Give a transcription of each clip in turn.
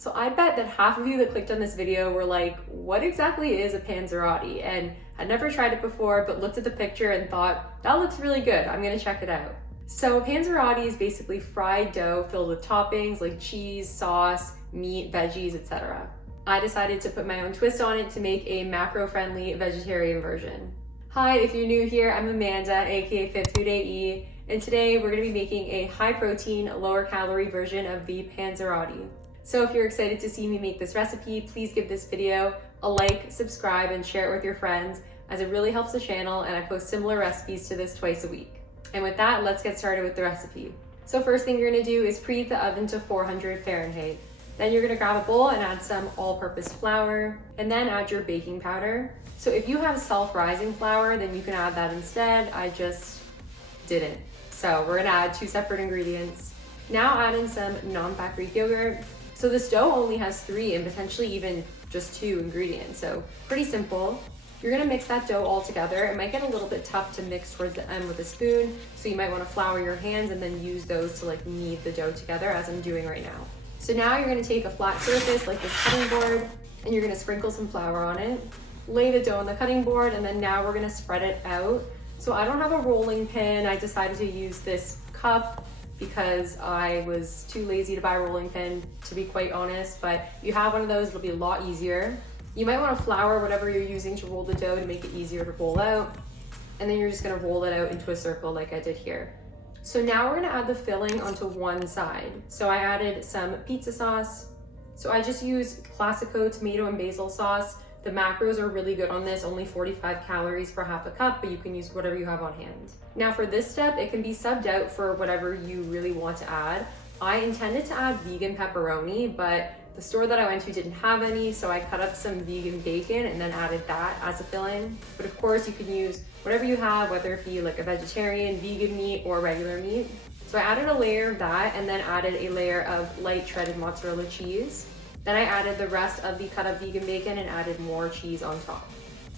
So I bet that half of you that clicked on this video were like, what exactly is a Panzerotti? And had never tried it before, but looked at the picture and thought, that looks really good, I'm gonna check it out. So a Panzerotti is basically fried dough filled with toppings like cheese, sauce, meat, veggies, etc. I decided to put my own twist on it to make a macro-friendly vegetarian version. Hi, if you're new here, I'm Amanda, aka Fit Food AE, and today we're gonna be making a high-protein, lower-calorie version of the Panzerotti. So if you're excited to see me make this recipe, please give this video a like, subscribe, and share it with your friends, as it really helps the channel, and I post similar recipes to this twice a week. And with that, let's get started with the recipe. So first thing you're gonna do is preheat the oven to 400 Fahrenheit. Then you're gonna grab a bowl and add some all-purpose flour, and then add your baking powder. So if you have self-rising flour, then you can add that instead. I just didn't. So we're gonna add 2 separate ingredients. Now add in some non-fat Greek yogurt. So this dough only has 3 and potentially even just 2 ingredients, so pretty simple. You're gonna mix that dough all together. It might get a little bit tough to mix towards the end with a spoon, so you might wanna flour your hands and then use those to like knead the dough together, as I'm doing right now. So now you're gonna take a flat surface like this cutting board, and you're gonna sprinkle some flour on it. Lay the dough on the cutting board, and then now we're gonna spread it out. So I don't have a rolling pin. I decided to use this cup because I was too lazy to buy a rolling pin, to be quite honest, but if you have one of those, it'll be a lot easier. You might want to flour whatever you're using to roll the dough to make it easier to roll out, and then you're just gonna roll it out into a circle like I did here. So now we're gonna add the filling onto one side. So I added some pizza sauce. So I just used Classico tomato and basil sauce. The macros are really good on this, only 45 calories per half a cup, but you can use whatever you have on hand. Now for this step, it can be subbed out for whatever you really want to add. I intended to add vegan pepperoni, but the store that I went to didn't have any, so I cut up some vegan bacon and then added that as a filling. But of course you can use whatever you have, whether it be like a vegetarian, vegan meat, or regular meat. So I added a layer of that and then added a layer of light shredded mozzarella cheese. Then I added the rest of the cut up vegan bacon and added more cheese on top.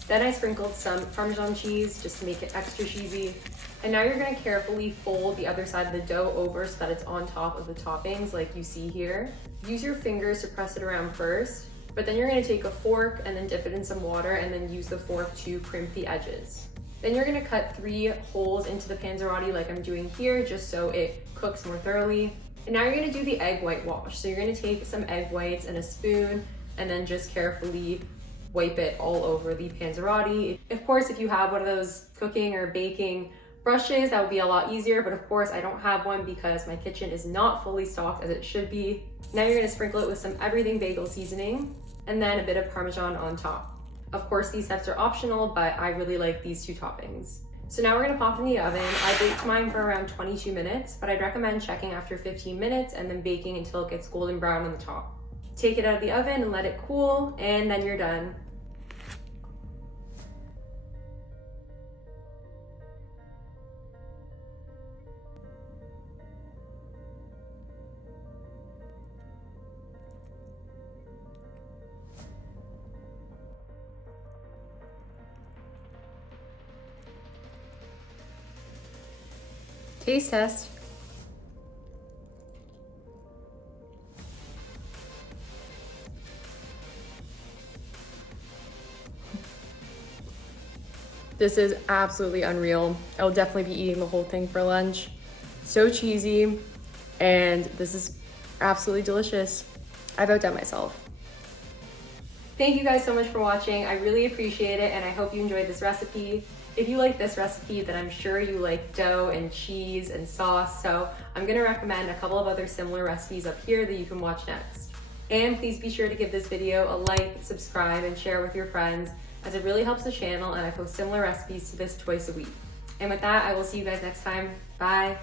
Then I sprinkled some parmesan cheese just to make it extra cheesy. And now you're gonna carefully fold the other side of the dough over so that it's on top of the toppings like you see here. Use your fingers to press it around first, but then you're gonna take a fork and then dip it in some water and then use the fork to crimp the edges. Then you're gonna cut 3 holes into the Panzerotti like I'm doing here, just so it cooks more thoroughly. And now you're gonna do the egg white wash. So you're gonna take some egg whites and a spoon and then just carefully wipe it all over the Panzerotti. Of course, if you have one of those cooking or baking brushes, that would be a lot easier, but of course I don't have one because my kitchen is not fully stocked as it should be. Now you're gonna sprinkle it with some everything bagel seasoning and then a bit of Parmesan on top. Of course, these steps are optional, but I really like these 2 toppings. So now we're gonna pop in the oven. I baked mine for around 22 minutes, but I'd recommend checking after 15 minutes and then baking until it gets golden brown on the top. Take it out of the oven and let it cool, and then you're done. Taste test. This is absolutely unreal. I will definitely be eating the whole thing for lunch. So cheesy, and this is absolutely delicious. I've outdone myself. Thank you guys so much for watching. I really appreciate it, and I hope you enjoyed this recipe. If you like this recipe, then I'm sure you like dough and cheese and sauce, so I'm gonna recommend a couple of other similar recipes up here that you can watch next. And please be sure to give this video a like, subscribe, and share with your friends, as it really helps the channel, and I post similar recipes to this twice a week. And with that, I will see you guys next time. Bye.